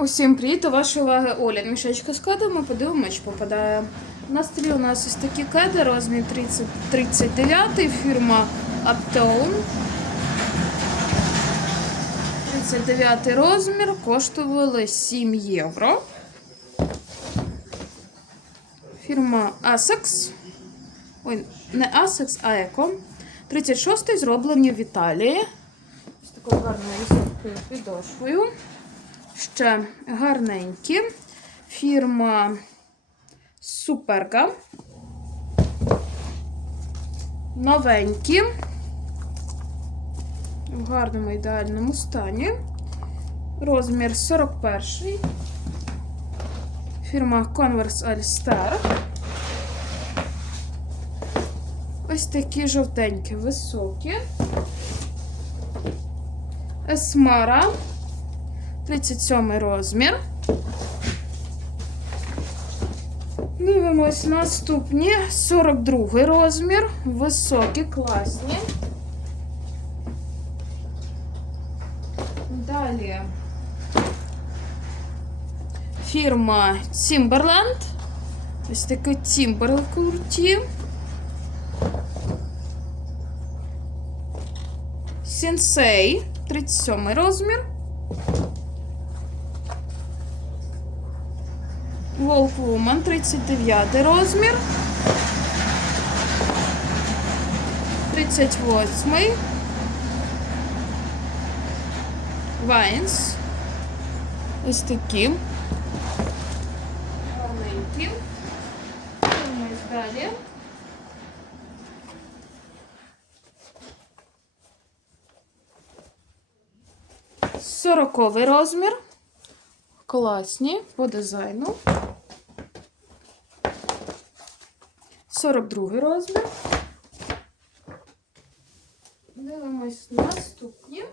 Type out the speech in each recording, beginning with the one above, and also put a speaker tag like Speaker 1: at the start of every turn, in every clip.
Speaker 1: Усім привіт! До вашої уваги Оля. Мішечка з кедами, подивимось, чи попадає. На столі у нас ось такі кеди, розмір 30, 39, фірма Uptown. 39 розмір, коштували 7 євро. Фірма Essex. Ой, не Essex, а Eco. 36 зроблені в Італії. З такою гарною високою підошвою. Ще гарненькі. Фірма Суперга. Новенькі. В гарному ідеальному стані. Розмір 41. Фірма Converse All-Star. Ось такі жовтенькі, високі. Есмара. 37 розмір. Дивимось наступні 42 розмір. Високі, класні. Далі фірма Timberland. Ось таке Timberland курті. Sensei, 37 розмір. Волк Woman, 39 розмір. 38. Вайнс. Ось такі. Гарненькі. Дивимось далі. Сороковий розмір. Класні по дизайну. 42 розмір. Дивимось наступні.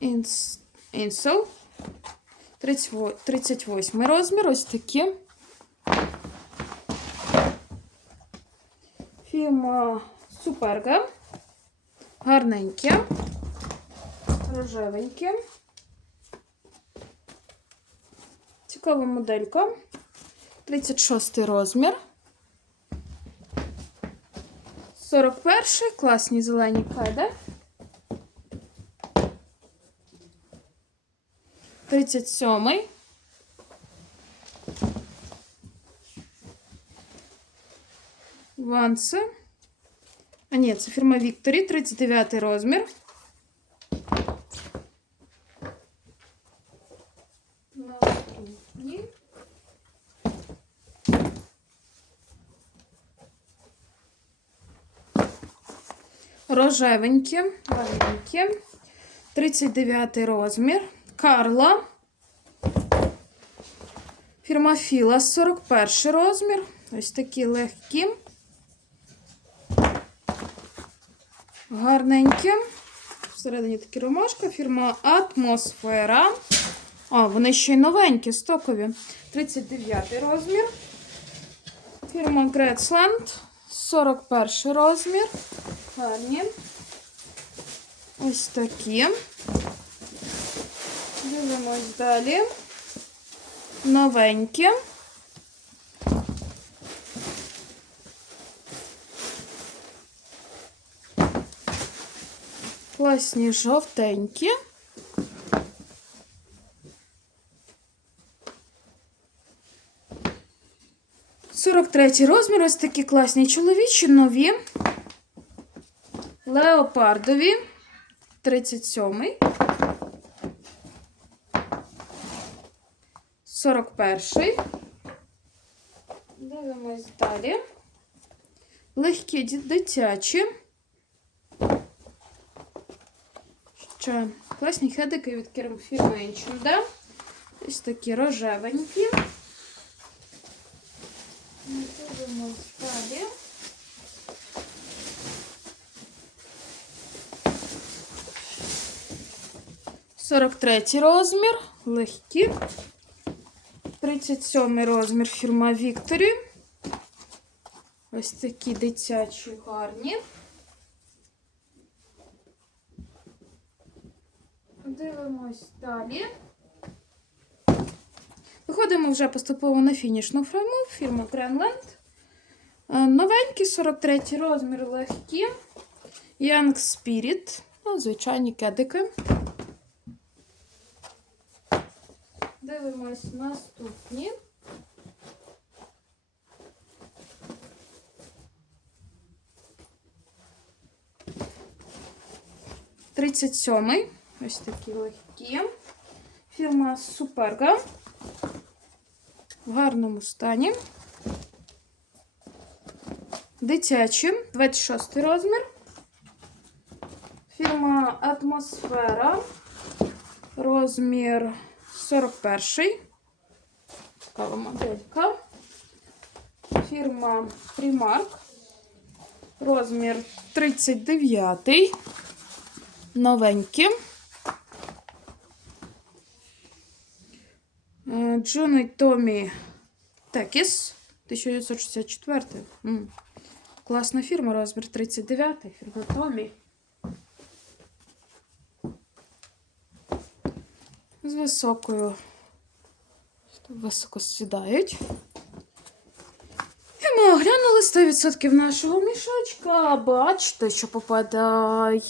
Speaker 1: Інс- Інсел. 38 38 розмір. Ось такі. Фірма Суперга. Гарненьке. Рожевеньке. Цікава моделька. 36 розмір. 41 класні зелені кеди. 37 Ванси. А ні, це фірма Вікторі, 39 розмір. Наступні. Рожевенькі, гарненькі. 39 розмір. Карла. Фірма Філа, 41 розмір. Ось такі легкі. Гарненькі. Всередині такі ромашка. Фірма Атмосфера. А, вони ще й новенькі, стокові. 39 розмір. Фірма Грецленд. 41 розмір. Гарні. Ось такі. Дивимось далі. Новенькі. Класні жовтенькі. Сорок третій розмір. Ось такі класні чоловічі, нові. Леопардові. 37. 41. Дивимось далі. Легкі дитячі. Ще класні хедики від керм фірми H&M. Ось такі рожевенькі. Дивимось далі. Сорок третій розмір. Легкі. 37 розмір фірма Victory. Ось такі дитячі гарні. Дивимось далі. Виходимо вже поступово на фінішну фрейму. Фірма Grandland. Е, Новенькі 43 розмір легкі. Young Spirit. Ну, звичайні кедики. Дивимось наступні. Тридцять сьомий. Ось такі легкі. Фірма Суперга. В гарному стані. Дитячі. 26 розмір. Фірма Атмосфера. Розмір 41. Цікава моделька. Фірма Primark. Розмір 39. Новенькі. Джон і Томі Текіс. 1964. М. Класна фірма, розмір 39. Фірма Томі. З високою. Високо сідають. І ми оглянули 100% нашого мішочка. Бачите, що попадає